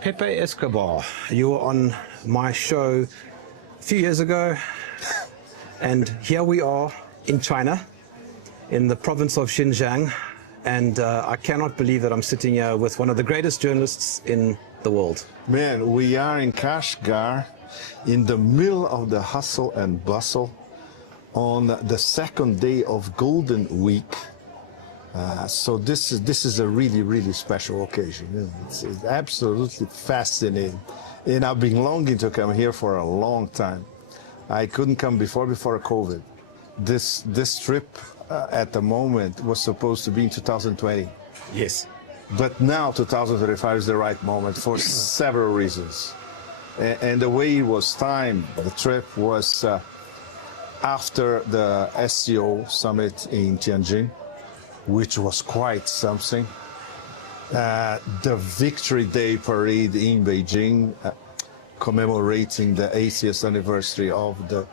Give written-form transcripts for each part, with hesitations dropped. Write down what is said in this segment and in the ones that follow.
Pepe Escobar, you were on my show a few years ago, and here we are in China, in the province of Xinjiang, and I cannot believe that I'm sitting here with one of the greatest journalists in the world. Man, we are in Kashgar, in the middle of the hustle and bustle, on the second day of Golden Week. So this is a really, really special occasion. It's absolutely fascinating. And I've been longing to come here for a long time. I couldn't come before COVID. This trip at the moment was supposed to be in 2020. Yes. But now 2035 is the right moment for several reasons. And the way it was timed, the trip was after the SCO summit in Tianjin, which was quite something. The Victory Day parade in Beijing, commemorating the 80th anniversary of the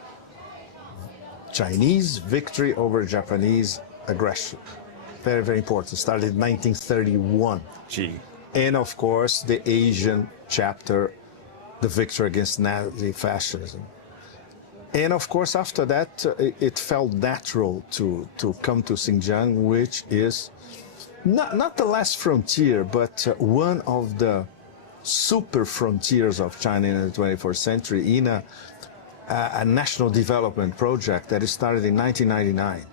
Chinese victory over Japanese aggression. Very, very important. Started in 1931. Gee. And of course, the Asian chapter, the victory against Nazi fascism. And of course, after that, it felt natural to come to Xinjiang, which is not the last frontier, but one of the super frontiers of China in the 21st century in a national development project that started in 1999.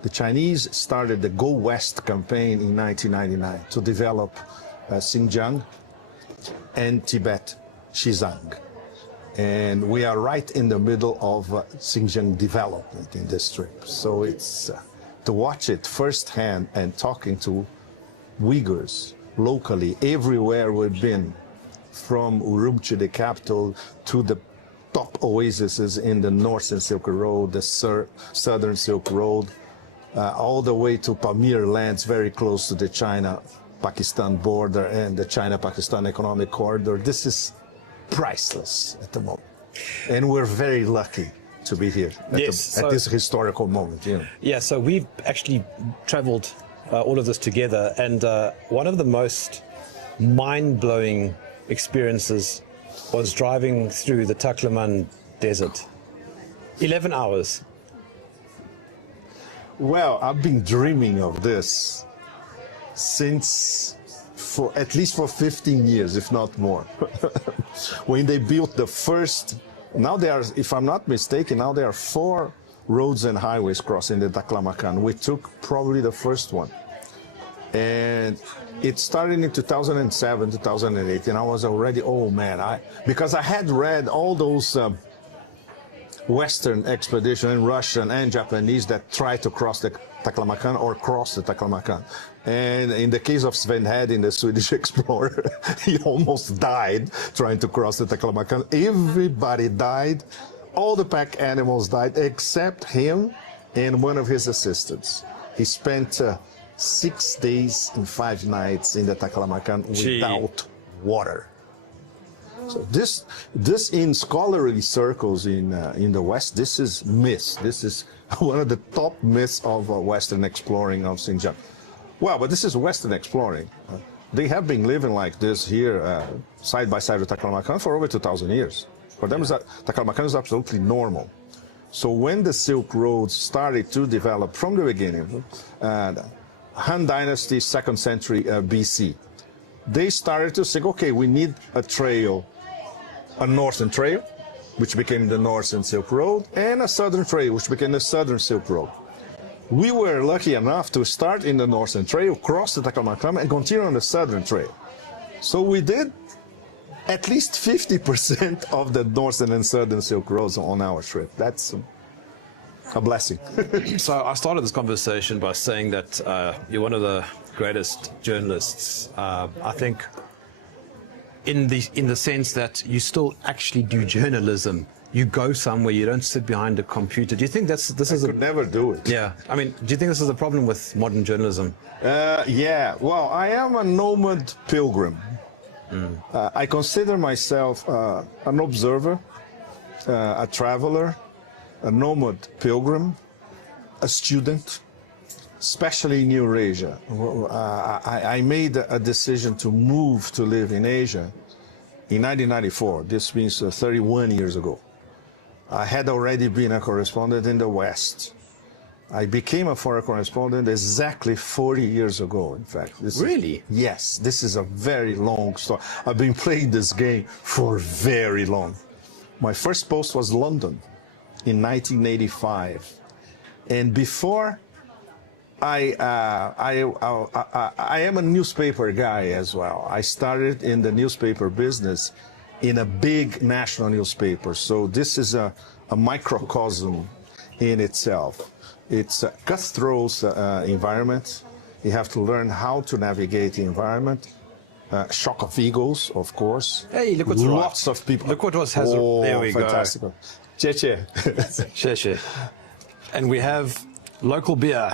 The Chinese started the Go West campaign in 1999 to develop Xinjiang and Tibet, Xinjiang. And we are right in the middle of Xinjiang development in this trip. So it's to watch it firsthand and talking to Uyghurs locally, everywhere we've been, from Urumqi, the capital, to the top oases in the Northern Silk Road, the Southern Silk Road, all the way to Pamir lands very close to the China-Pakistan border and the China-Pakistan economic corridor. This is priceless at the moment. And we're very lucky to be here at this historical moment. You know. Yeah, so we've actually traveled all of this together, and one of the most mind-blowing experiences was driving through the Taklaman Desert. 11 hours. Well, I've been dreaming of this since at least for 15 years, if not more. When they built the first, now there are, if I'm not mistaken, now there are 4 roads and highways crossing the Taklamakan. We took probably the first one. And it started in 2007, 2008, and I was already, oh man, because I had read all those Western expedition, and Russian and Japanese, that tried to cross the Taklamakan or cross the Taklamakan. And in the case of Sven Hedin, the Swedish explorer, he almost died trying to cross the Taklamakan. Everybody died. All the pack animals died except him and one of his assistants. He spent 6 days and 5 nights in the Taklamakan without water. So this in scholarly circles in the West, this is myth. This is one of the top myths of Western exploring of Xinjiang. Well, but this is Western exploring. They have been living like this here, side by side with Taklamakan for over 2,000 years. For them, Taklamakan is absolutely normal. So when the Silk Road started to develop from the beginning, Han Dynasty, 2nd century BC, they started to say, okay, we need a trail, a northern trail, which became the Northern Silk Road, and a southern trail, which became the Southern Silk Road. We were lucky enough to start in the Northern Trail, cross the Taklamakan, and continue on the Southern Trail. So we did at least 50% of the Northern and Southern Silk Roads on our trip. That's a blessing. So I started this conversation by saying that you're one of the greatest journalists, I think, in the sense that you still actually do journalism. You go somewhere, you don't sit behind a computer. Do you think this is I could never do it. Yeah, I mean, do you think this is a problem with modern journalism? Yeah, well, I am a nomad pilgrim. I consider myself an observer, a traveler, a nomad pilgrim, a student, especially in Eurasia. I made a decision to move to live in Asia in 1994. This means 31 years ago. I had already been a correspondent in the West. I became a foreign correspondent exactly 40 years ago, in fact. Really? Yes, this is a very long story. I've been playing this game for very long. My first post was London in 1985. And before, I am a newspaper guy as well. I started in the newspaper business in a big national newspaper. So this is a microcosm in itself. It's a cutthroat environment. You have to learn how to navigate the environment. Shock of egos, of course. Hey, look what's Lots of people. Look what has. There we fantastic. go. Cheche. Cheche. And we have local beer.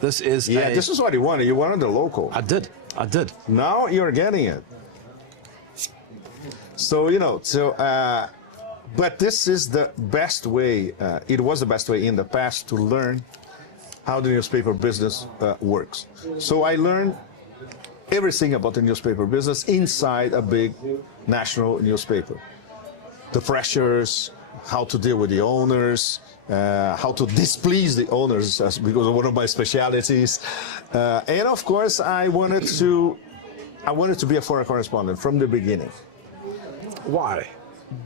This is This is what you wanted. You wanted the local. I did. Now you're getting it. So, but this is the best way, it was the best way in the past to learn how the newspaper business works. So I learned everything about the newspaper business inside a big national newspaper. The pressures, how to deal with the owners, how to displease the owners, because of one of my specialities. And of course, I wanted to be a foreign correspondent from the beginning. Why?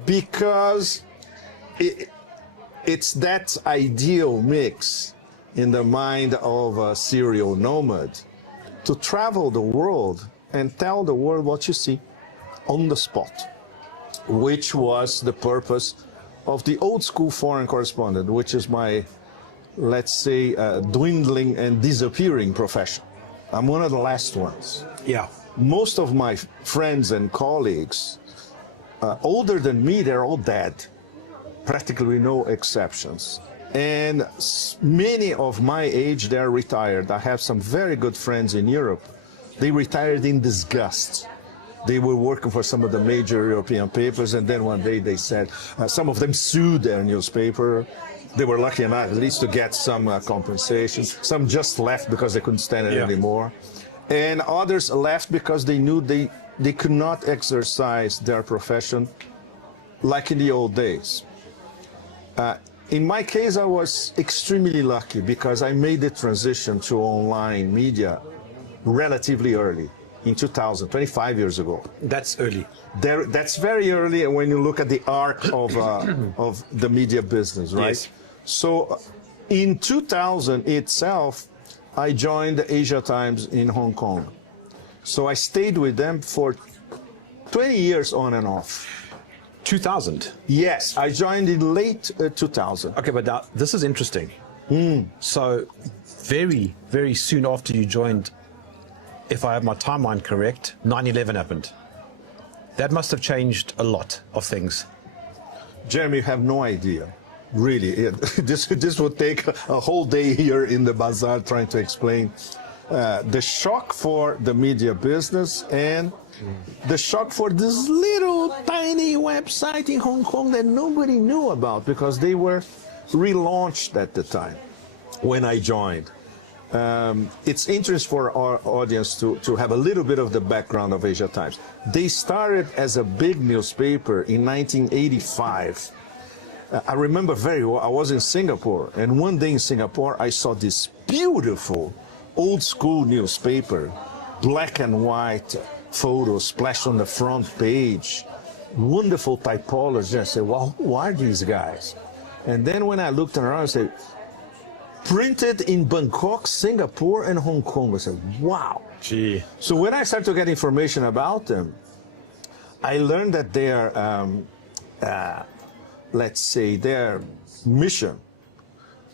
Because it's that ideal mix in the mind of a serial nomad to travel the world and tell the world what you see on the spot, which was the purpose of the old school foreign correspondent, which is my, let's say, dwindling and disappearing profession. I'm one of the last ones. Yeah. Most of my friends and colleagues, older than me, they're all dead, practically no exceptions. And many of my age, they're retired. I have some very good friends in Europe. They retired in disgust. They were working for some of the major European papers, and then one day they said, some of them sued their newspaper. They were lucky enough at least to get some compensation. Some just left because they couldn't stand it anymore. And others left because they knew they could not exercise their profession like in the old days. In my case, I was extremely lucky because I made the transition to online media relatively early, in 2000, 25 years ago. That's early. That's very early when you look at the arc of the media business, right? Yes. So in 2000 itself, I joined the Asia Times in Hong Kong. So I stayed with them for 20 years on and off. 2000? Yes, I joined in late 2000. Okay, but now, this is interesting. So very, very soon after you joined, if I have my timeline correct, 9/11 happened. That must have changed a lot of things. Jeremy, you have no idea. Really, this would take a whole day here in the bazaar trying to explain the shock for the media business and the shock for this little tiny website in Hong Kong that nobody knew about because they were relaunched at the time when I joined. It's interesting for our audience to have a little bit of the background of Asia Times. They started as a big newspaper in 1985. I remember very well, I was in Singapore, and one day in Singapore, I saw this beautiful old school newspaper, black and white photos splashed on the front page, wonderful typology. I said, well, who are these guys? And then when I looked around, I said, printed in Bangkok, Singapore, and Hong Kong. I said, wow. Gee. So when I started to get information about them, I learned that their, let's say, their mission,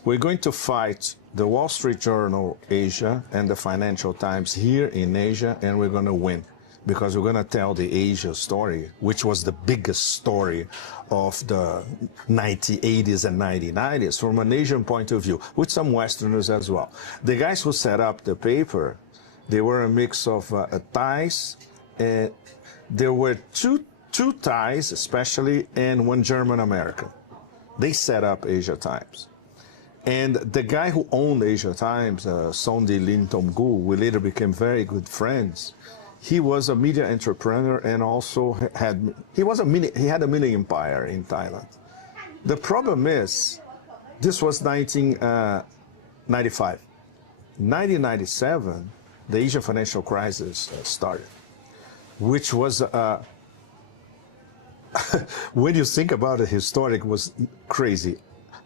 we're going to fight the Wall Street Journal Asia and the Financial Times here in Asia, and we're going to win because we're going to tell the Asia story, which was the biggest story of the 1980s and 1990s from an Asian point of view, with some Westerners as well. The guys who set up the paper, they were a mix of Thais, and there were two Thais especially, and one German American. They set up Asia Times. And the guy who owned Asia Times, Sondi Lin Tomgu, we later became very good friends. He was a media entrepreneur and also he had a mini empire in Thailand. The problem is, this was 1995. 1997, the Asian financial crisis started, which was, when you think about it, historic, was crazy.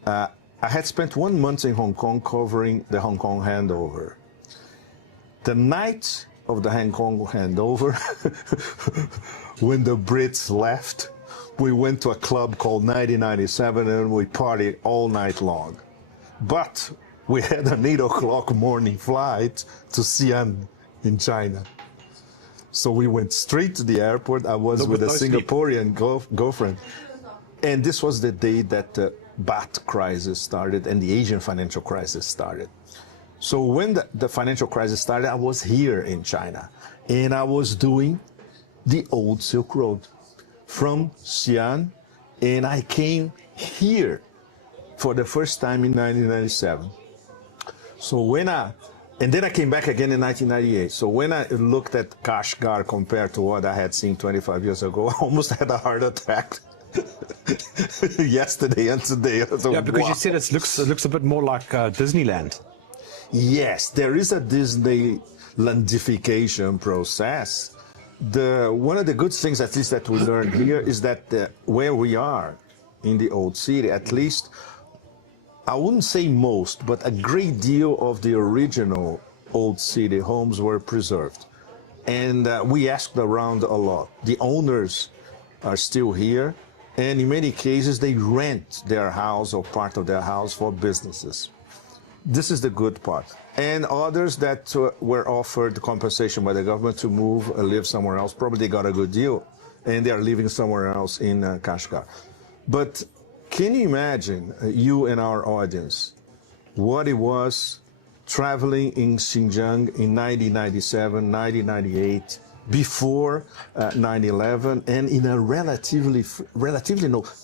I had spent 1 month in Hong Kong covering the Hong Kong handover. The night of the Hong Kong handover, when the Brits left, we went to a club called 1997 and we partied all night long. But we had an 8 o'clock morning flight to Xi'an in China. So we went straight to the airport. I was with a Singaporean girlfriend. And this was the day that the baht crisis started and the Asian financial crisis started. So when the financial crisis started, I was here in China. And I was doing the old Silk Road from Xi'an. And I came here for the first time in 1997. So and then I came back again in 1998. So when I looked at Kashgar compared to what I had seen 25 years ago, I almost had a heart attack yesterday and today. So, yeah, because wow. you said it looks a bit more like Disneyland. Yes, there is a Disneylandification process. One of the good things, at least that we learned here, is that where we are in the Old City, at least, I wouldn't say most, but a great deal of the original Old City homes were preserved. And we asked around a lot. The owners are still here, and in many cases, they rent their house or part of their house for businesses. This is the good part. And others that were offered compensation by the government to move, live somewhere else, probably got a good deal, and they are living somewhere else in Kashgar. But can you imagine, you and our audience, what it was traveling in Xinjiang in 1997, 1998, before 9/11, and in a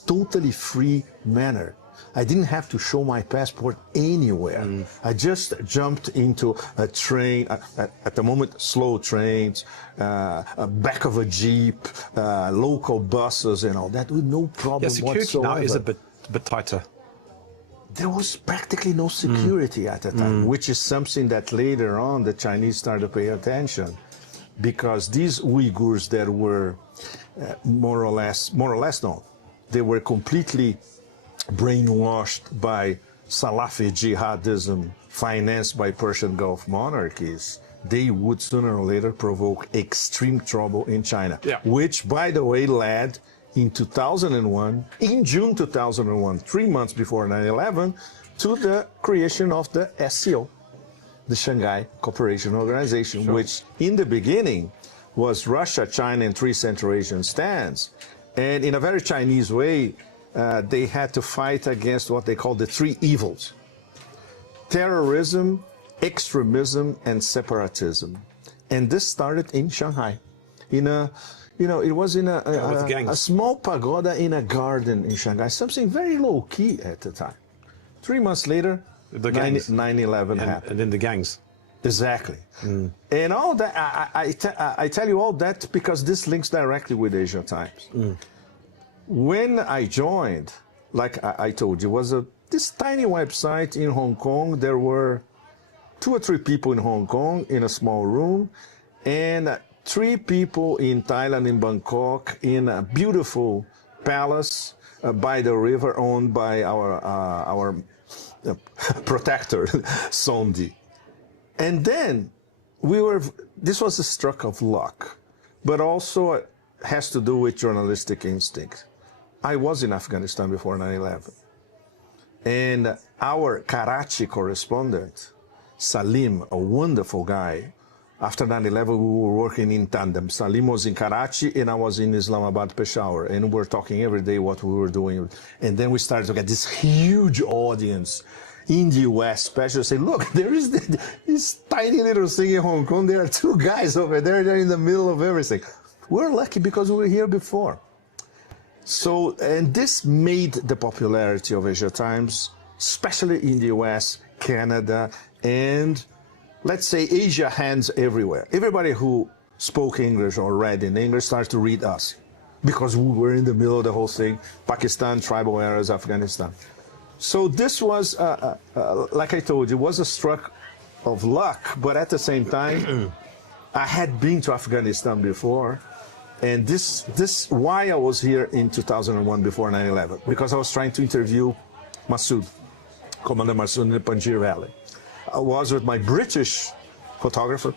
totally free manner? I didn't have to show my passport anywhere. I just jumped into a train, at the moment, slow trains, back of a Jeep, local buses and all that with no problem security whatsoever. now is a bit tighter. There was practically no security at the time, which is something that later on the Chinese started to pay attention, because these Uyghurs that were more or less no, they were completely brainwashed by Salafi jihadism financed by Persian Gulf monarchies. They would sooner or later provoke extreme trouble in China, which, by the way, led in 2001, in June 2001, 3 months before 9/11, to the creation of the SCO, the Shanghai Cooperation Organization, which in the beginning was Russia, China, and 3 Central Asian stands. And in a very Chinese way, they had to fight against what they call the 3 evils: terrorism, extremism, and separatism. And this started in Shanghai. It was in a small pagoda in a garden in Shanghai, something very low-key at the time. 3 months later, 9/11 happened. And then the gangs. Exactly. And all that, I tell you all that because this links directly with Asia Times. When I joined, like I told you, was this tiny website in Hong Kong. There were 2 or 3 people in Hong Kong in a small room, and 3 people in Thailand, in Bangkok, in a beautiful palace by the river owned by our protector, Sondi. And then this was a stroke of luck, but also has to do with journalistic instinct. I was in Afghanistan before 9/11. And our Karachi correspondent, Salim, a wonderful guy, after 9/11, we were working in tandem. Salim was in Karachi and I was in Islamabad, Peshawar, and we were talking every day what we were doing. And then we started to get this huge audience in the US, especially say, look, there is this tiny little thing in Hong Kong. There are 2 guys over there. They're in the middle of everything. We're lucky because we were here before. So, and this made the popularity of Asia Times especially in the US, Canada, and let's say Asia hands everywhere. Everybody who spoke English or read in English started to read us because we were in the middle of the whole thing, Pakistan, tribal areas, Afghanistan. So this was, like I told you, was a stroke of luck, but at the same time, I had been to Afghanistan before, and this why I was here in 2001 before 9/11, because I was trying to interview Massoud, Commander Massoud in the Panjshir Valley. I was with my British photographer,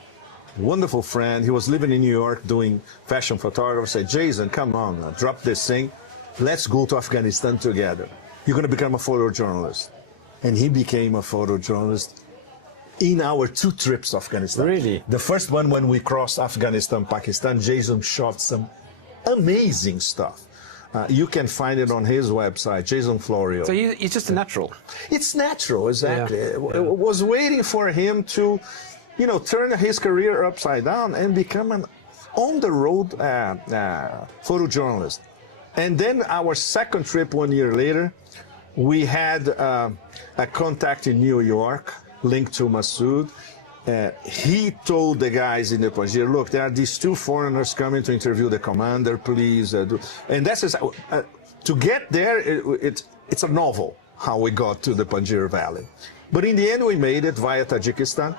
wonderful friend. He was living in New York doing fashion photography. I said, Jason, come on, drop this thing. Let's go to Afghanistan together. You're going to become a photojournalist. And he became a photojournalist in our 2 trips to Afghanistan. Really? The first one when we crossed Afghanistan, Pakistan, Jason shot some amazing stuff. You can find it on his website, Jason Florio. So he's just a natural. It's natural, exactly. Yeah. It was waiting for him to, you know, turn his career upside down and become an on-the-road photojournalist. And then our second trip 1 year later, we had a contact in New York linked to Massoud. He told the guys in the Panjshir, look, there are these 2 foreigners coming to interview the commander, please. And that's to get there, it's a novel how we got to the Panjshir Valley. But in the end, we made it via Tajikistan.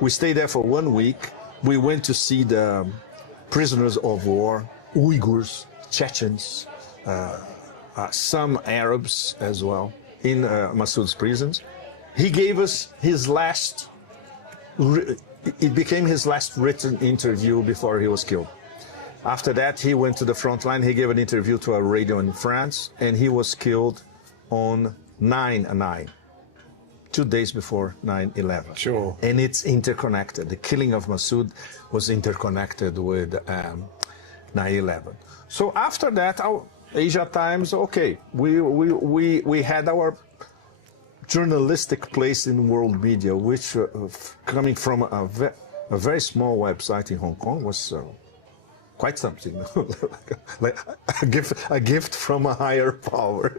We stayed there for 1 week. We went to see the prisoners of war, Uyghurs, Chechens, some Arabs as well, in Massoud's prisons. He gave us his last, it became his last written interview before he was killed. After that, he went to the front line. He gave an interview to a radio in France, and he was killed on 9/9, 2 days before 9/11. Sure. And it's interconnected. The killing of Massoud was interconnected with 9/11. So after that, our Asia Times, okay, we had our journalistic place in world media, which coming from a very small website in Hong Kong was quite something, like a gift from a higher power.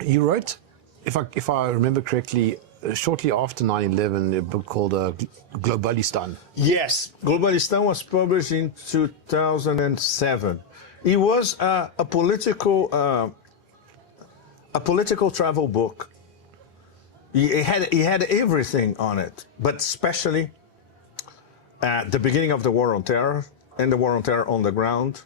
You wrote, if I remember correctly, shortly after 9/11, a book called Globalistan. Yes, Globalistan was published in 2007. It was a political travel book. It had everything on it, but especially the beginning of the war on terror and the war on terror on the ground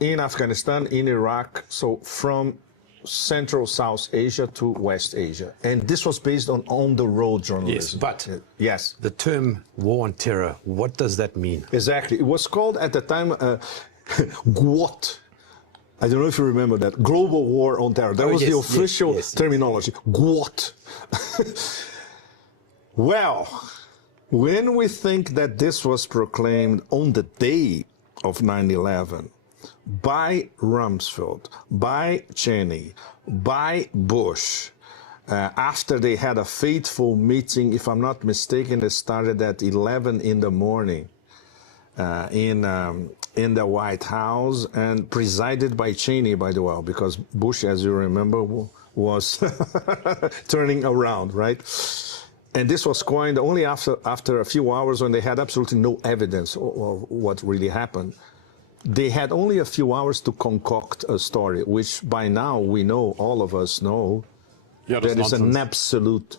in Afghanistan, in Iraq, so from Central South Asia to West Asia. And this was based on the road journalism. Yes, but yes, the term war on terror, what does that mean? Exactly. It was called at the time GWOT. I don't know if you remember that. Global War on Terror. That was the official terminology. GWOT. Well, when we think that this was proclaimed on the day of 9/11 by Rumsfeld, by Cheney, by Bush, after they had a fateful meeting, if I'm not mistaken, it started at 11 in the morning in the White House, and presided by Cheney, by the way, because Bush, as you remember, was turning around, right? And this was coined only after a few hours when they had absolutely no evidence of what really happened. They had only a few hours to concoct a story, which by now we know, all of us know, that is an absolute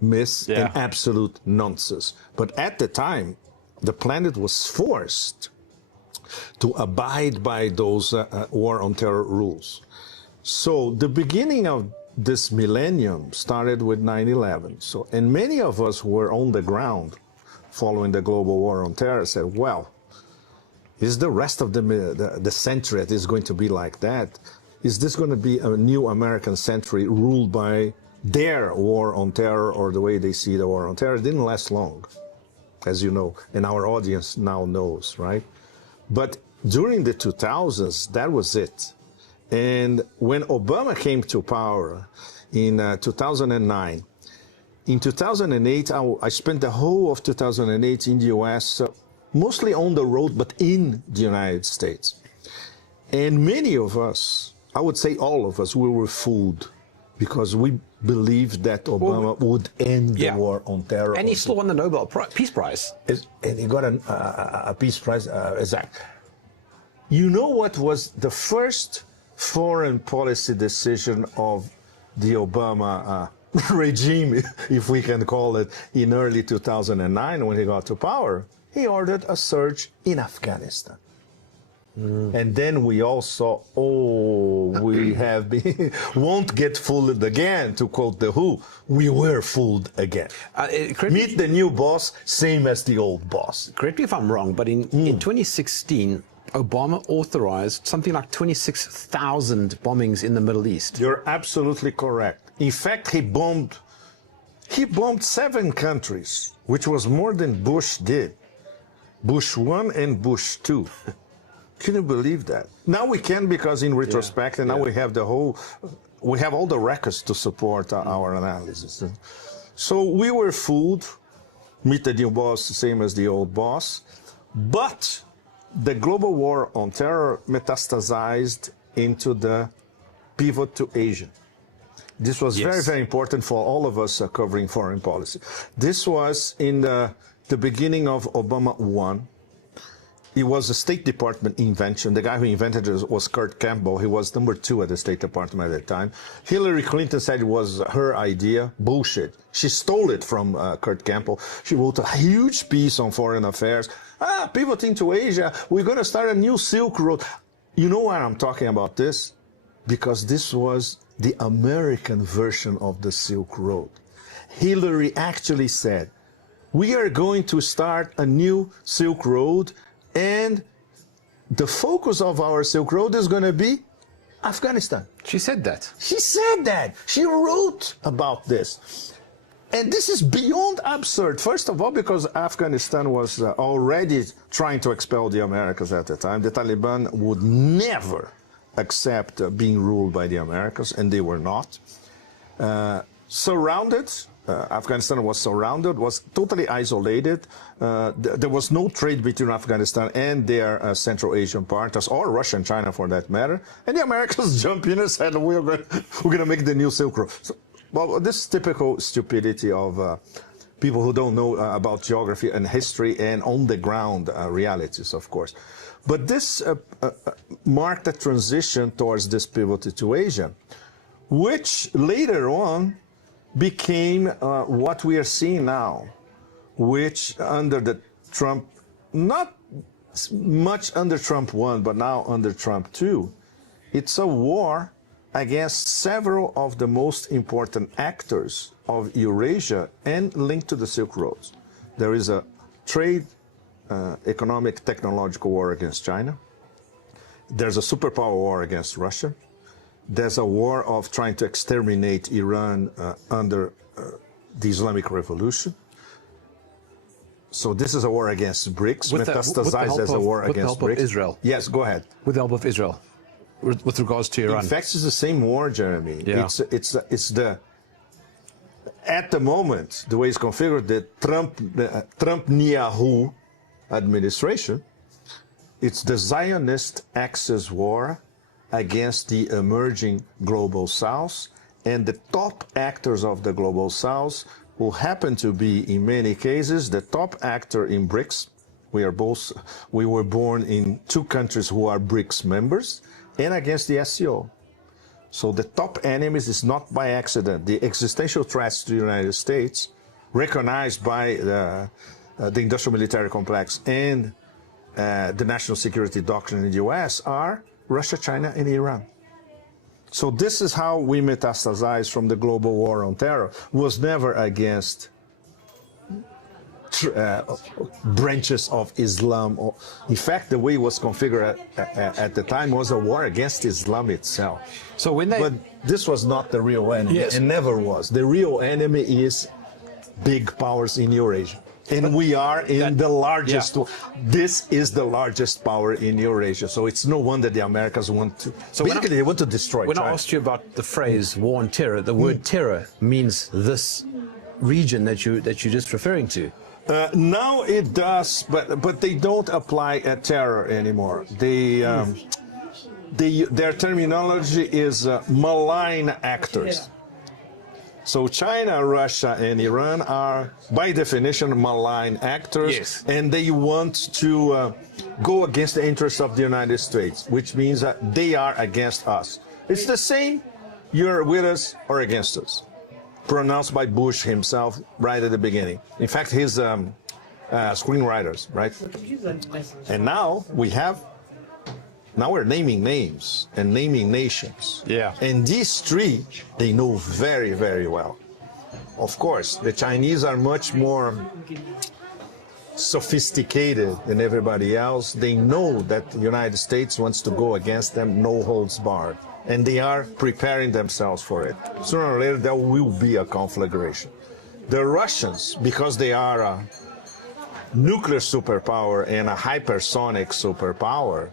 myth and absolute nonsense. But at the time, the planet was forced to abide by those war on terror rules. So the beginning of this millennium started with 9/11. So, and many of us who were on the ground following the global war on terror said, well, is the rest of the century that is going to be like that? Is this going to be a new American century ruled by their war on terror or the way they see the war on terror? It didn't last long, as you know, and our audience now knows, right? But during the 2000s, that was it. And when Obama came to power in 2009, in 2008, I spent the whole of 2008 in the US, mostly on the road, but in the United States. And many of us I would say all of us, we were fooled because we believed that Obama would end the war on terror. And he still won the Nobel Peace Prize. And he got a Peace Prize, exact. You know what was the first foreign policy decision of the Obama regime, if we can call it, in early 2009 when he got to power? He ordered a surge in Afghanistan. And then we all saw, we have been, won't get fooled again, to quote The Who. We were fooled again. Meet the new boss, same as the old boss. Correct me if I'm wrong, but in 2016, Obama authorized something like 26,000 bombings in the Middle East. You're absolutely correct. In fact, he bombed 7 countries, which was more than Bush did. Bush 1 and Bush 2. Can you believe that? Now we can, because in retrospect, and now we have we have all the records to support our analysis. So we were fooled. Meet the new boss, same as the old boss. But the global war on terror metastasized into the pivot to Asia. This was very, very important for all of us covering foreign policy. This was in the beginning of Obama 1. It was a State Department invention. The guy who invented it was Kurt Campbell. He was number 2 at the State Department at the time. Hillary Clinton said it was her idea. Bullshit. She stole it from Kurt Campbell. She wrote a huge piece on foreign affairs. Pivoting to Asia, we're going to start a new Silk Road. You know why I'm talking about this? Because this was the American version of the Silk Road. Hillary actually said, we are going to start a new Silk Road, and the focus of our Silk Road is going to be Afghanistan. She said that. She said that. She wrote about this. And this is beyond absurd. First of all, because Afghanistan was already trying to expel the Americans at the time. The Taliban would never accept being ruled by the Americans, and they were not. Surrounded. Afghanistan was surrounded, was totally isolated. There was no trade between Afghanistan and their Central Asian partners, or Russia and China for that matter. And the Americans jumped in and said, we're going to make the new Silk Road. So, well, this is typical stupidity of people who don't know about geography and history and on-the-ground realities, of course. But this marked a transition towards this pivot to Asia, which later on became what we are seeing now, which under the Trump, not much under Trump 1, but now under Trump 2, it's a war against several of the most important actors of Eurasia and linked to the Silk Roads. There is a trade, economic, technological war against China. There's a superpower war against Russia. There's a war of trying to exterminate Iran under the Islamic Revolution. So this is a war against BRICS, metastasized as a war against BRICS. With the help of Israel. Yes, go ahead. With the help of Israel, with regards to Iran. In fact, it's the same war, Jeremy. Yeah. It's the at the moment, the way it's configured, the Trump-Netanyahu administration, it's the Zionist Axis war against the emerging Global South, and the top actors of the Global South, who happen to be, in many cases, the top actor in BRICS. We were born in 2 countries who are BRICS members, and against the SCO. So the top enemies is not by accident. The existential threats to the United States, recognized by the industrial military complex and the national security doctrine in the US, are Russia, China, and Iran. So this is how we metastasize from the global war on terror. It was never against branches of Islam. In fact, the way it was configured at the time was a war against Islam itself. So when but this was not the real enemy. Yes. It never was. The real enemy is big powers in Eurasia. And we are in the largest, this is the largest power in Eurasia. So it's no wonder the Americans want to, so basically they want to destroy China. When I asked you about the phrase war on terror, the word terror means this region that you're just referring to. Now it does, but they don't apply terror anymore. They, their terminology is malign actors. So China, Russia, and Iran are, by definition, malign actors, yes. And they want to go against the interests of the United States, which means that they are against us. It's the same, you're with us or against us, pronounced by Bush himself right at the beginning. In fact, his screenwriters, right? And now we're naming names and naming nations. Yeah. And these three, they know very, very well. Of course, the Chinese are much more sophisticated than everybody else. They know that the United States wants to go against them, no holds barred. And they are preparing themselves for it. Sooner or later, there will be a conflagration. The Russians, because they are a nuclear superpower and a hypersonic superpower,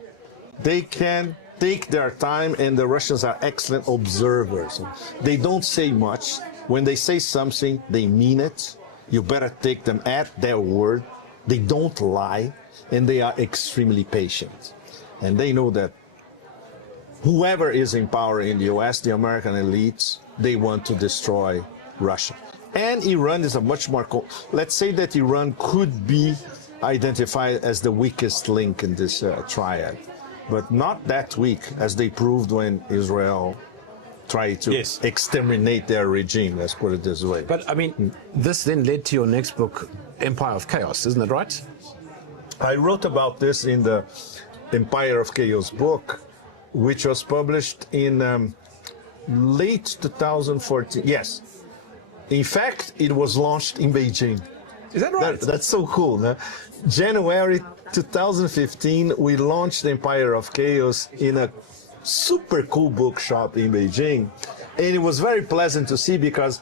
they can take their time, and the Russians are excellent observers. They don't say much. When they say something, they mean it. You better take them at their word. They don't lie, and they are extremely patient. And they know that whoever is in power in the US, the American elites, they want to destroy Russia. And Iran is a much more, let's say that Iran could be identified as the weakest link in this triad. But not that weak, as they proved when Israel tried to exterminate their regime, let's put it this way. But, I mean, this then led to your next book, Empire of Chaos, isn't it right? I wrote about this in the Empire of Chaos book, which was published in late 2014. Yes. In fact, it was launched in Beijing. Is that right? That's so cool. No? January 2015, we launched the Empire of Chaos in a super cool bookshop in Beijing. And it was very pleasant to see because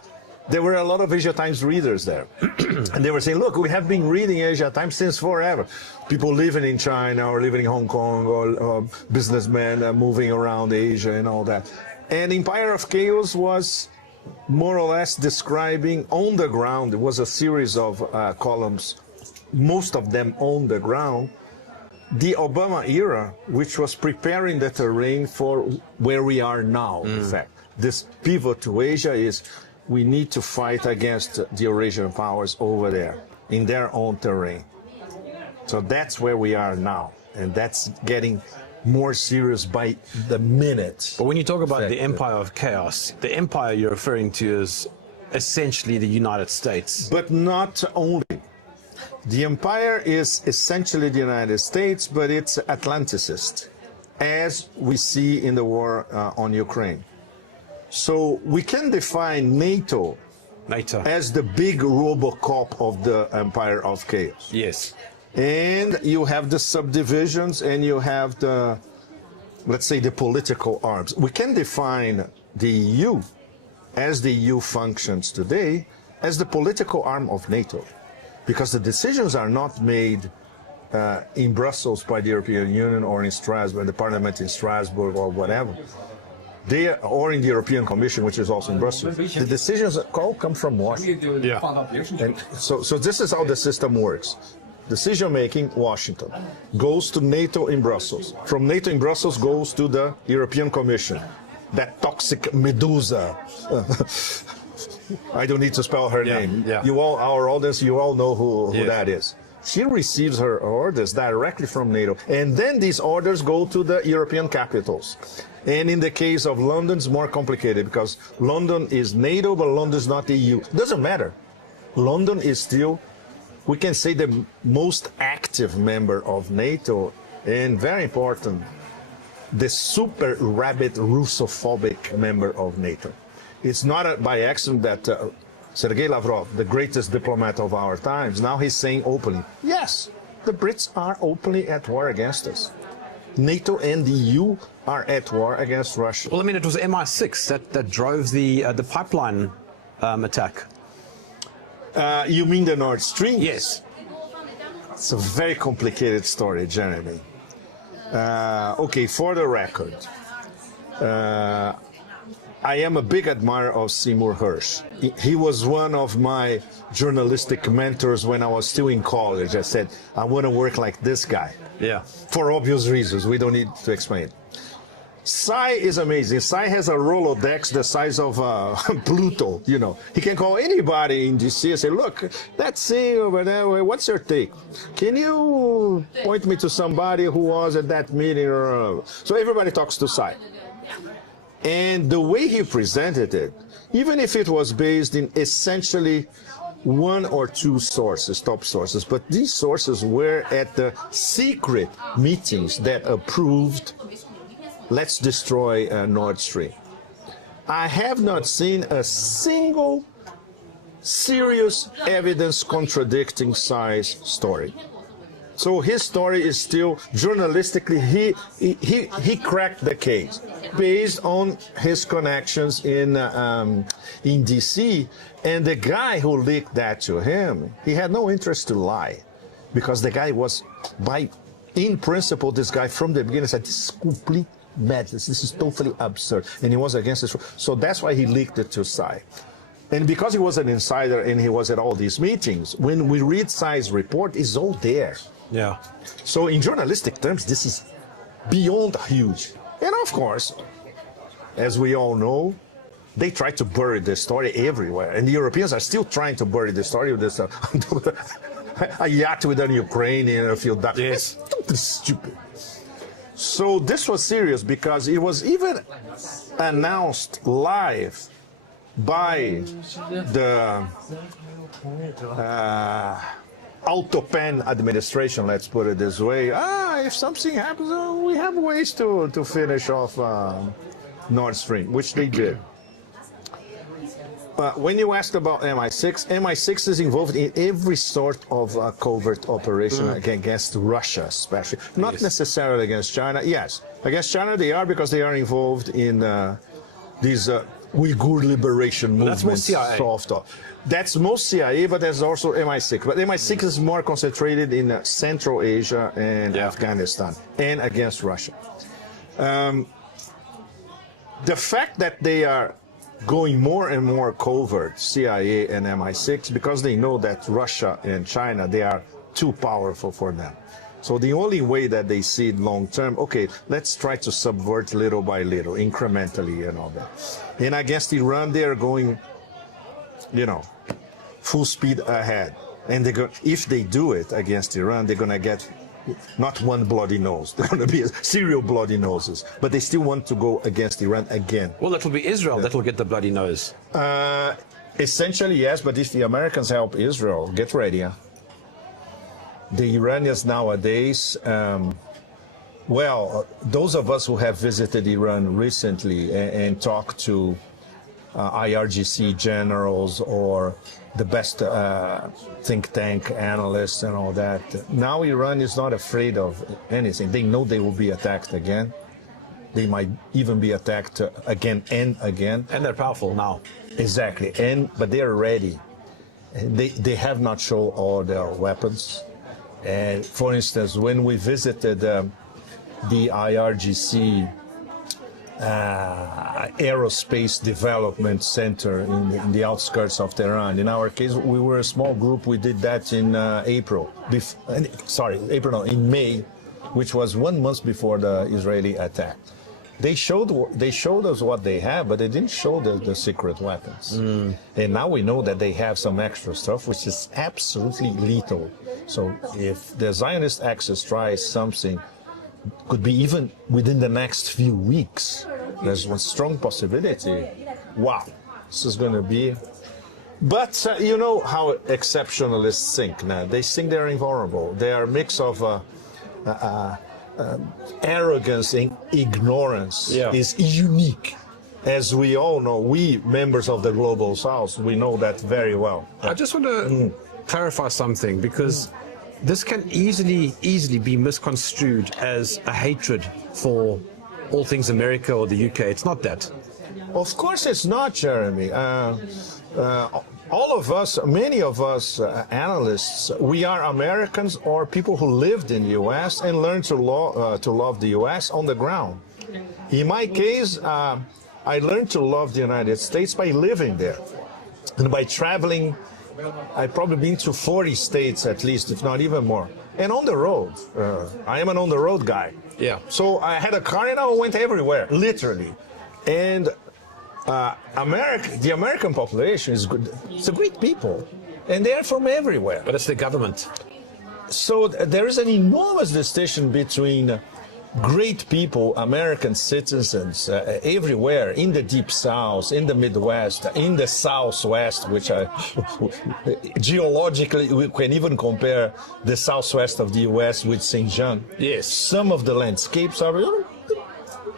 there were a lot of Asia Times readers there. And they were saying, look, we have been reading Asia Times since forever. People living in China or living in Hong Kong or businessmen moving around Asia and all that. And Empire of Chaos was more or less describing on the ground. It was a series of columns, most of them on the ground, the Obama era, which was preparing the terrain for where we are now, in fact. This pivot to Asia is we need to fight against the Eurasian powers over there, in their own terrain. So that's where we are now, and that's getting more serious by the minute. But when you talk about the Empire of Chaos, the empire you're referring to is essentially the United States. But not only. The empire is essentially the United States, but it's Atlanticist, as we see in the war on Ukraine. So we can define NATO as the big Robocop of the Empire of Chaos. Yes. And you have the subdivisions and you have the, let's say, the political arms. We can define the EU, as the EU functions today, as the political arm of NATO. Because the decisions are not made in Brussels by the European Union or in Strasbourg, the Parliament in Strasbourg or whatever. Or in the European Commission, which is also in Brussels. The decisions all come from Washington. Yeah. And so this is how the system works. Decision-making, Washington, goes to NATO in Brussels. From NATO in Brussels goes to the European Commission. That toxic Medusa. I don't need to spell her name. Yeah. You all, our audience, you all know who that is. She receives her orders directly from NATO. And then these orders go to the European capitals. And in the case of London, it's more complicated because London is NATO, but London is not the EU. Doesn't matter. London is still, we can say, the most active member of NATO, and very important, the super rabid Russophobic member of NATO. It's not by accident that Sergei Lavrov, the greatest diplomat of our times, now he's saying openly, yes, the Brits are openly at war against us. NATO and the EU are at war against Russia. Well, I mean, it was MI6 that drove the pipeline attack. You mean the Nord Stream? Yes. It's a very complicated story, Jeremy. Okay, for the record, I am a big admirer of Seymour Hersh. He was one of my journalistic mentors when I was still in college. I said, I want to work like this guy. Yeah. For obvious reasons, we don't need to explain. Psy is amazing. Psy has a Rolodex the size of Pluto, you know. He can call anybody in DC and say, look, that scene over there, what's your take? Can you point me to somebody who was at that meeting? So everybody talks to Psy. And the way he presented it, even if it was based in essentially one or two sources, top sources, but these sources were at the secret meetings that approved, let's destroy Nord Stream. I have not seen a single serious evidence contradicting Psy's story. So his story is still, journalistically, he cracked the case based on his connections in DC. And the guy who leaked that to him, he had no interest to lie, because the guy was, in principle, this guy from the beginning said, this is complete madness, this is totally absurd, and he was against this. So that's why he leaked it to Psy. And because he was an insider and he was at all these meetings, when we read Psy's report, it's all there. Yeah. So in journalistic terms, this is beyond huge. And of course, as we all know, they try to bury the story everywhere. And the Europeans are still trying to bury the story of this a yacht with an Ukrainian, a few ducks. Yes. It's stupid. So this was serious because it was even announced live by the Autopan administration, let's put it this way. If something happens, we have ways to finish off Nord Stream, which they did. When you asked about MI6, MI6 is involved in every sort of covert operation against Russia, especially. Not necessarily against China. Yes, against China they are, because they are involved in these Uyghur liberation movements. That's more CIA. That's most CIA, but there's also MI6. But MI6 is more concentrated in Central Asia and Afghanistan, and against Russia. The fact that they are going more and more covert, CIA and MI6, because they know that Russia and China, they are too powerful for them. So the only way that they see it long term, okay, let's try to subvert little by little, incrementally and all that. And against Iran, they are going, you know, full speed ahead. And if they do it against Iran, they're going to get not one bloody nose. They're going to be serial bloody noses. But they still want to go against Iran again. Well, it will be Israel that will get the bloody nose. Essentially, yes. But if the Americans help Israel, get ready. Huh? The Iranians nowadays, those of us who have visited Iran recently and talked to IRGC generals or the best think tank analysts and all that. Now Iran is not afraid of anything. They know they will be attacked again. They might even be attacked again and again. And they're powerful now. Exactly. But they are ready. They have not shown all their weapons. And for instance, when we visited the IRGC aerospace development center in the outskirts of Tehran. In our case, we were a small group. We did that in in May, which was 1 month before the Israeli attack. They showed us what they have, but they didn't show the secret weapons. And now we know that they have some extra stuff, which is absolutely lethal. So if the Zionist Axis tries something, could be even within the next few weeks. There's one strong possibility. Wow, this is going to be. But you know how exceptionalists think now. They think they're invulnerable. They are a mix of arrogance and ignorance. Is unique. As we all know, we members of the Global South, we know that very well. I just want to clarify something, because this can easily be misconstrued as a hatred for all things America or the UK. It's not that. Of course it's not, Jeremy. All of us, many of us analysts, we are Americans or people who lived in the U.S. and learned to love the U.S. on the ground. In my case, I learned to love the United States by living there and by traveling. I've probably been to 40 states at least, if not even more. And on the road, I am an on the road guy. Yeah. So I had a car and I went everywhere, literally. And the American population is good. It's a great people, and they are from everywhere. But it's the government. So there is an enormous distinction between great people, American citizens, everywhere, in the Deep South, in the Midwest, in the Southwest, which geologically, we can even compare the Southwest of the U.S. with Xinjiang. Yes. Some of the landscapes are,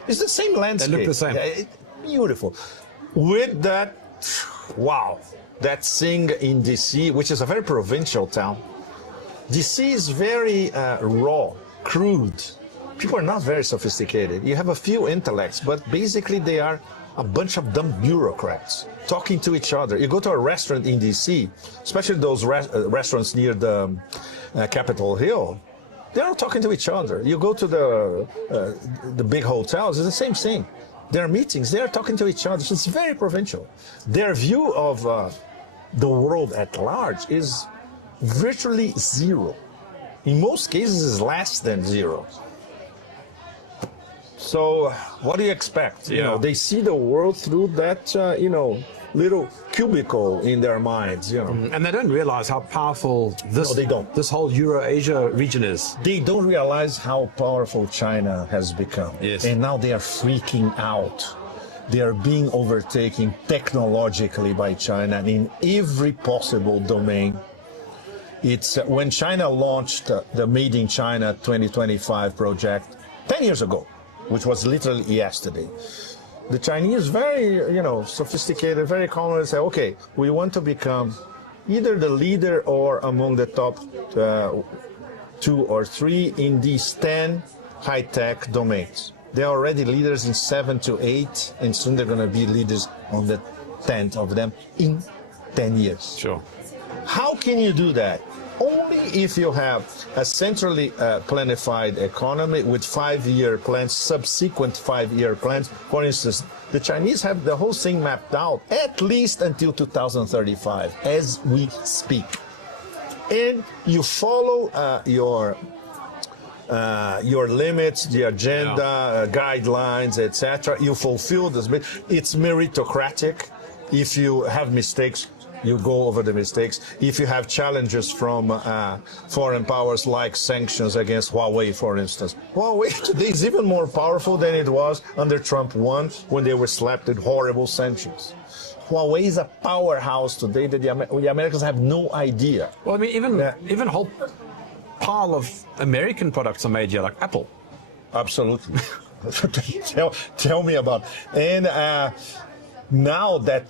it's the same landscape. They look the same. Beautiful. With that, wow, that thing in D.C., which is a very provincial town. D.C. is very raw, crude. People are not very sophisticated. You have a few intellects, but basically they are a bunch of dumb bureaucrats talking to each other. You go to a restaurant in D.C., especially those restaurants near the Capitol Hill, they're all talking to each other. You go to the big hotels, it's the same thing. There are meetings, they're talking to each other. So it's very provincial. Their view of the world at large is virtually zero. In most cases, it's less than zero. So what do you expect? You know, they see the world through that, little cubicle in their minds, And they don't realize how powerful this whole Euro-Asia region is. They don't realize how powerful China has become. Yes. And now they are freaking out. They are being overtaken technologically by China in every possible domain. It's when China launched the Made in China 2025 project 10 years ago, which was literally yesterday. The Chinese, very, sophisticated, very calmly say, okay, we want to become either the leader or among the top 2 or 3 in these 10 high-tech domains. They're already leaders in 7 to 8, and soon they're going to be leaders on the 10th of them in 10 years. Sure. How can you do that? Only if you have a centrally planified economy with 5-year plans, subsequent 5-year plans. For instance, the Chinese have the whole thing mapped out at least until 2035, as we speak. And you follow your limits, the agenda, guidelines, etc. You fulfill this. It's meritocratic. If you have mistakes, you go over the mistakes. If you have challenges from foreign powers like sanctions against Huawei, for instance. Huawei today is even more powerful than it was under Trump 1 when they were slapped with horrible sanctions. Huawei is a powerhouse today that the Americans have no idea. Well, I mean, even a whole pile of American products are made here, like Apple. Absolutely. tell me about it. And now that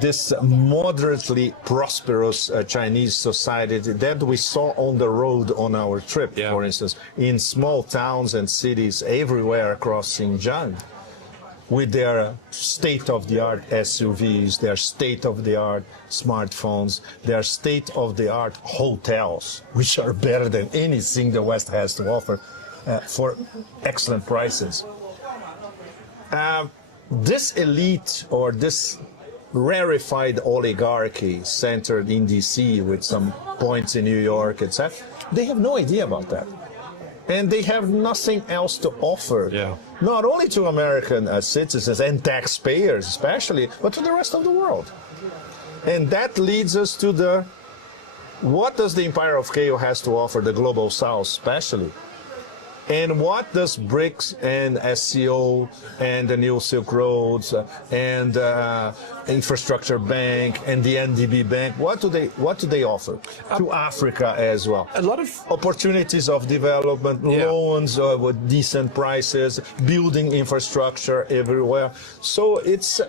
this moderately prosperous Chinese society that we saw on the road on our trip, for instance, in small towns and cities everywhere across Xinjiang, with their state-of-the-art SUVs, their state-of-the-art smartphones, their state-of-the-art hotels, which are better than anything the West has to offer for excellent prices. This elite or this rarefied oligarchy centered in D.C. with some points in New York, etc., they have no idea about that. And they have nothing else to offer, not only to American citizens and taxpayers especially, but to the rest of the world. And that leads us to what does the Empire of Chaos has to offer the Global South especially? And what does BRICS and SCO and the New Silk Roads and Infrastructure Bank and the NDB Bank, what do they offer to Africa as well? A lot of opportunities of development, loans with decent prices, building infrastructure everywhere. So it's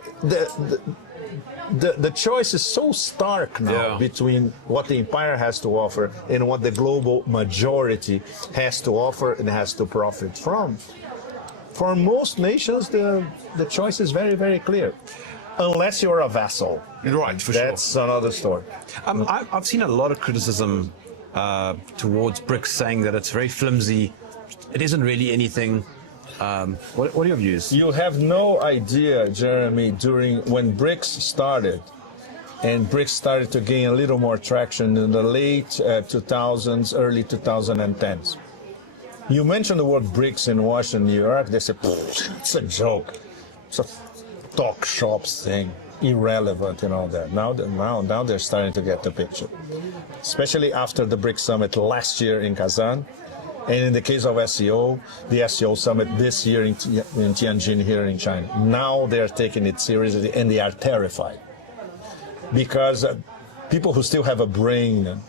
the choice is so stark now between what the empire has to offer and what the global majority has to offer and has to profit from. For most nations, the choice is very, very clear. Unless you're a vassal. Right, for That's another story. I've seen a lot of criticism towards BRICS saying that it's very flimsy. It isn't really anything. What are your views? You have no idea, Jeremy, when BRICS started, and BRICS started to gain a little more traction in the late 2000s, early 2010s. You mentioned the word BRICS in Washington, New York. They said, it's a joke. It's a talk shops thing, irrelevant and all that. Now they're starting to get the picture, especially after the BRICS summit last year in Kazan, and in the case of SEO, the SEO summit this year in Tianjin here in China. Now they're taking it seriously, and they are terrified because people who still have a brain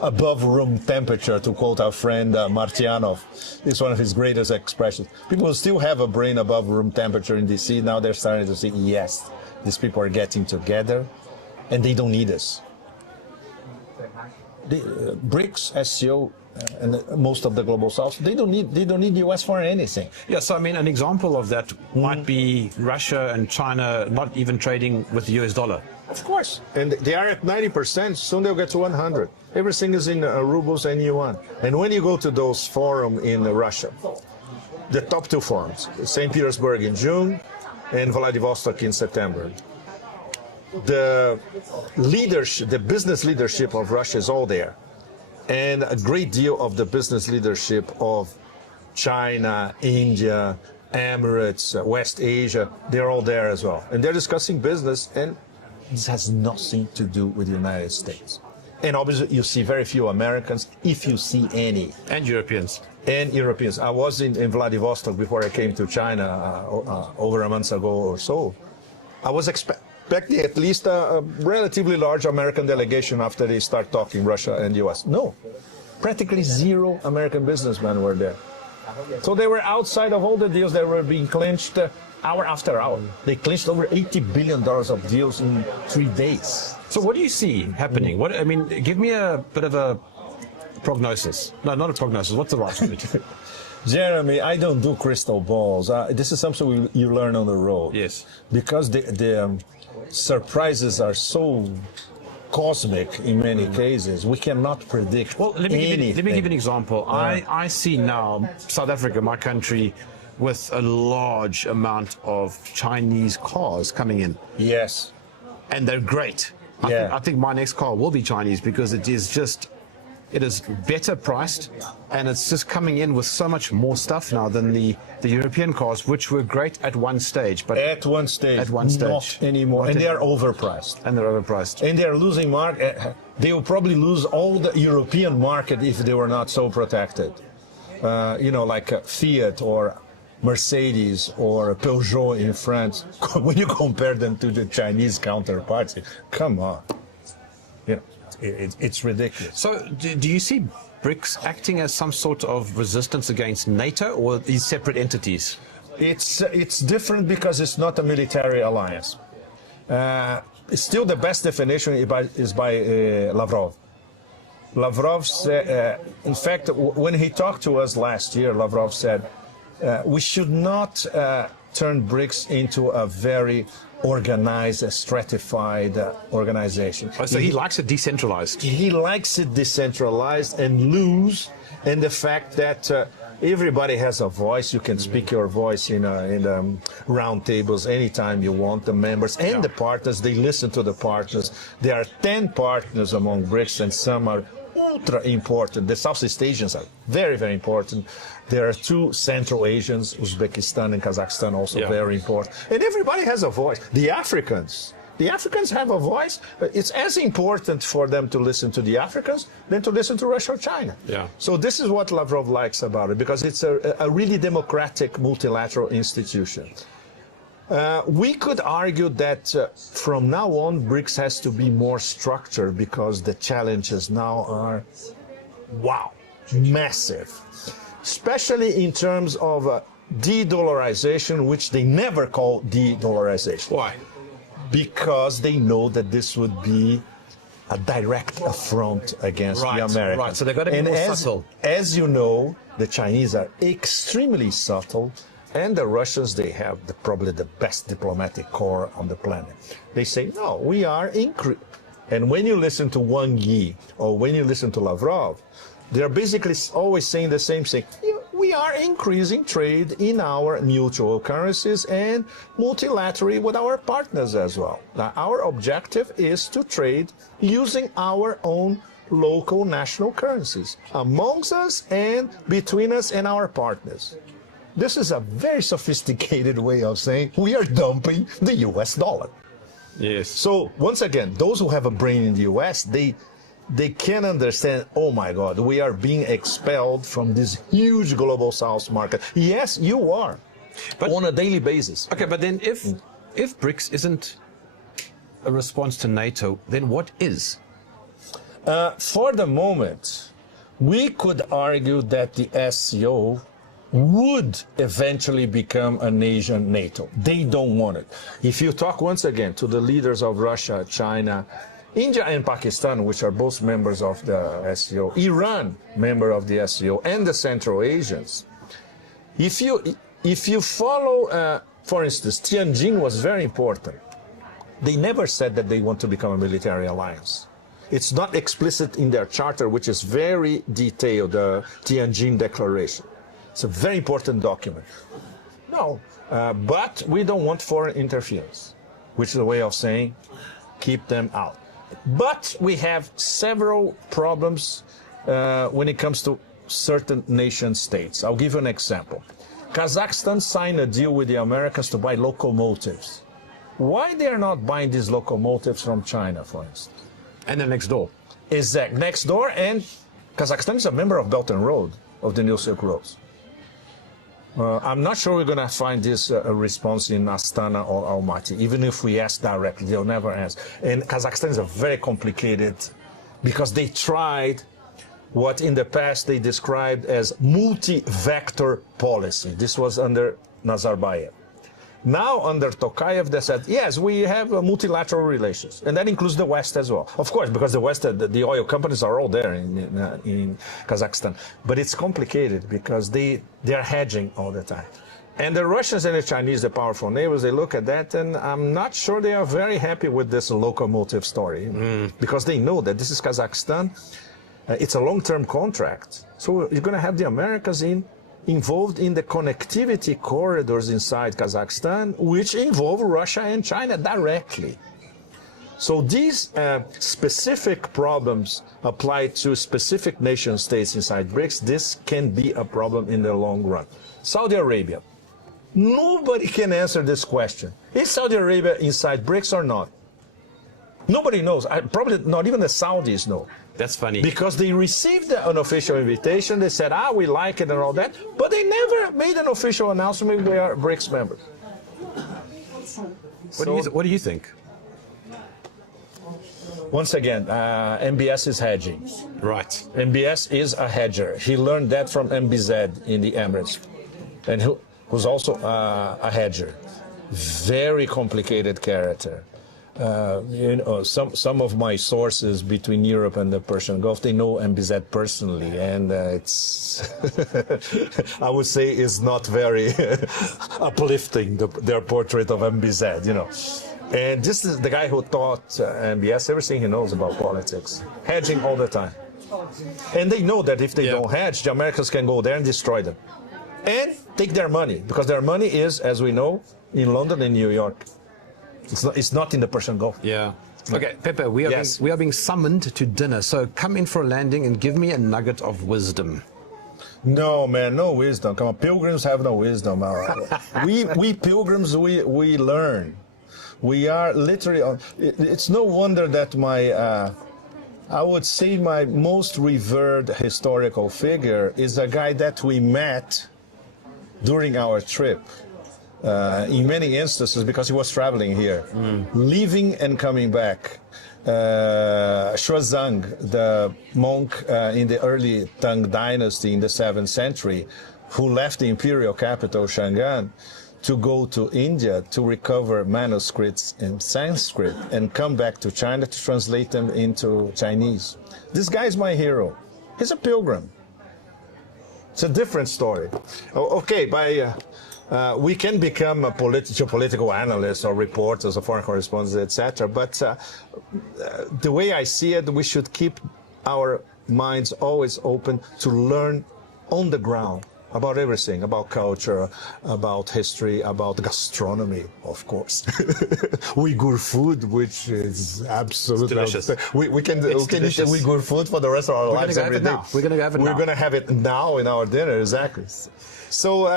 above room temperature, to quote our friend Martianov, is one of his greatest expressions. People who still have a brain above room temperature in DC, now they're starting to see, yes, these people are getting together, and they don't need us. BRICS, SEO, and most of the global south, they don't need US for anything. Yes, I mean, an example of that might be Russia and China not even trading with the US dollar. Of course, and they are at 90%, soon they'll get to 100. Everything is in rubles and yuan. And when you go to those forums in Russia, the top two forums, St. Petersburg in June and Vladivostok in September, the leadership, the business leadership of Russia is all there. And a great deal of the business leadership of China, India, Emirates, West Asia, they're all there as well. And they're discussing business, and this has nothing to do with the United States. And obviously you see very few Americans, if you see any. And Europeans. And Europeans. I was in Vladivostok before I came to China over a month ago or so. I was expecting at least a relatively large American delegation after they start talking Russia and US. No, practically zero American businessmen were there. So they were outside of all the deals that were being clinched hour after hour. They clinched over $80 billion of deals in 3 days. So what do you see happening? What, I mean, give me a bit of a prognosis. No, not a prognosis. What's the right word? Jeremy, I don't do crystal balls. This is something you learn on the road. Yes. Because the surprises are so cosmic in many cases, we cannot predict anything. Let me give you an example. I see now South Africa, my country, with a large amount of Chinese cars coming in. Yes. And they're great. I think my next car will be Chinese because it is better priced, and it's just coming in with so much more stuff now than the European cars, which were great at one stage. But at one stage, not anymore. And they are overpriced. And they're overpriced. And they are losing market. They will probably lose all the European market if they were not so protected. Like Fiat or Mercedes or Peugeot in France. When you compare them to the Chinese counterparts, come on. It's ridiculous. So do you see BRICS acting as some sort of resistance against NATO, or these separate entities? It's different because it's not a military alliance. Still, the best definition is by Lavrov. Lavrov said, in fact, when he talked to us last year, Lavrov said, we should not turn BRICS into a very organized, stratified organization. So he likes it decentralized. He likes it decentralized and loose, and the fact that everybody has a voice. You can speak your voice in round tables anytime you want. The members and the partners, they listen to the partners. There are 10 partners among BRICS, and some are ultra important. The Southeast Asians are very, very important. There are 2 Central Asians, Uzbekistan and Kazakhstan, also very important. And everybody has a voice. The Africans have a voice. It's as important for them to listen to the Africans than to listen to Russia or China. Yeah. So this is what Lavrov likes about it, because it's a really democratic multilateral institution. We could argue that from now on, BRICS has to be more structured because the challenges now are, massive. Especially in terms of de-dollarization, which they never call de-dollarization. Why? Because they know that this would be a direct affront against the Americans. Right, so they've got to be more subtle. As you know, the Chinese are extremely subtle, and the Russians, they have probably the best diplomatic corps on the planet. They say, no, we are and when you listen to Wang Yi or when you listen to Lavrov, they're basically always saying the same thing. we are increasing trade in our mutual currencies and multilaterally with our partners as well. Now, our objective is to trade using our own local national currencies amongst us and between us and our partners. This is a very sophisticated way of saying we are dumping the US dollar. Yes. So once again, those who have a brain in the US, they can understand, oh my God, we are being expelled from this huge global south market. Yes, you are, but on a daily basis. Okay, but then if BRICS isn't a response to NATO, then what is? For the moment, we could argue that the SCO would eventually become an Asian NATO. They don't want it. If you talk once again to the leaders of Russia, China, India and Pakistan, which are both members of the SCO, Iran, member of the SCO, and the Central Asians, if you follow, for instance, Tianjin was very important. They never said that they want to become a military alliance. It's not explicit in their charter, which is very detailed, the Tianjin Declaration. It's a very important document. No, but we don't want foreign interference, which is a way of saying keep them out. But we have several problems when it comes to certain nation states. I'll give you an example. Kazakhstan signed a deal with the Americans to buy locomotives. Why they are not buying these locomotives from China, for instance? And then next door. Exactly, next door, and Kazakhstan is a member of Belt and Road, of the New Silk Roads. I'm not sure we're going to find this response in Astana or Almaty. Even if we ask directly, they'll never answer. And Kazakhstan is a very complicated, because they tried what in the past they described as multi-vector policy. This was under Nazarbayev. Now, under Tokayev, they said, yes, we have multilateral relations, and that includes the West as well. Of course, because the West, the oil companies are all there in Kazakhstan. But it's complicated because they are hedging all the time. And the Russians and the Chinese, the powerful neighbors, they look at that, and I'm not sure they are very happy with this locomotive story, because they know that this is Kazakhstan. It's a long-term contract. So you're going to have the Americans involved in the connectivity corridors inside Kazakhstan, which involve Russia and China directly. So these specific problems applied to specific nation states inside BRICS, this can be a problem in the long run. Saudi Arabia. Nobody can answer this question. Is Saudi Arabia inside BRICS or not? Nobody knows. Probably not even the Saudis know. That's funny. Because they received an official invitation, they said, we like it and all that, but they never made an official announcement we are BRICS members. What do you think? Once again, MBS is hedging. Right. MBS is a hedger. He learned that from MBZ in the Emirates, and who's also a hedger. Very complicated character. Some of my sources between Europe and the Persian Gulf, they know MBZ personally, and it's, I would say, is not very uplifting, their portrait of MBZ, And this is the guy who taught MBS everything he knows about politics, hedging all the time. And they know that if they don't hedge, the Americans can go there and destroy them. And take their money, because their money is, as we know, in London and New York. It's not in the Persian Gulf. Yeah. Okay, Pepe, we are being summoned to dinner, so come in for a landing and give me a nugget of wisdom. No, man, no wisdom. Come on, pilgrims have no wisdom. we pilgrims, we learn. We are literally, it's no wonder that I would say my most revered historical figure is a guy that we met during our trip. In many instances, because he was traveling here, leaving and coming back. Xuezhang, the monk in the early Tang dynasty in the 7th century, who left the imperial capital, Shangan, to go to India to recover manuscripts in Sanskrit and come back to China to translate them into Chinese. This guy is my hero. He's a pilgrim. It's a different story. Okay, we can become a geopolitical analysts or reporters or foreign correspondents, etc. But the way I see it, we should keep our minds always open to learn on the ground about everything, about culture, about history, about gastronomy, of course. Uyghur food, which is absolutely delicious. We can eat Uyghur food for the rest of our lives every day. We're going to have it now. We're going to have it now in our dinner, exactly. So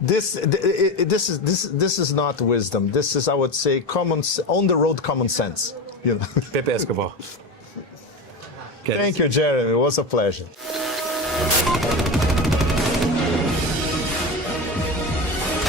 this is not wisdom. This is, I would say, on the road common sense. You know. Pepe Escobar. Thank you, Jeremy. It was a pleasure.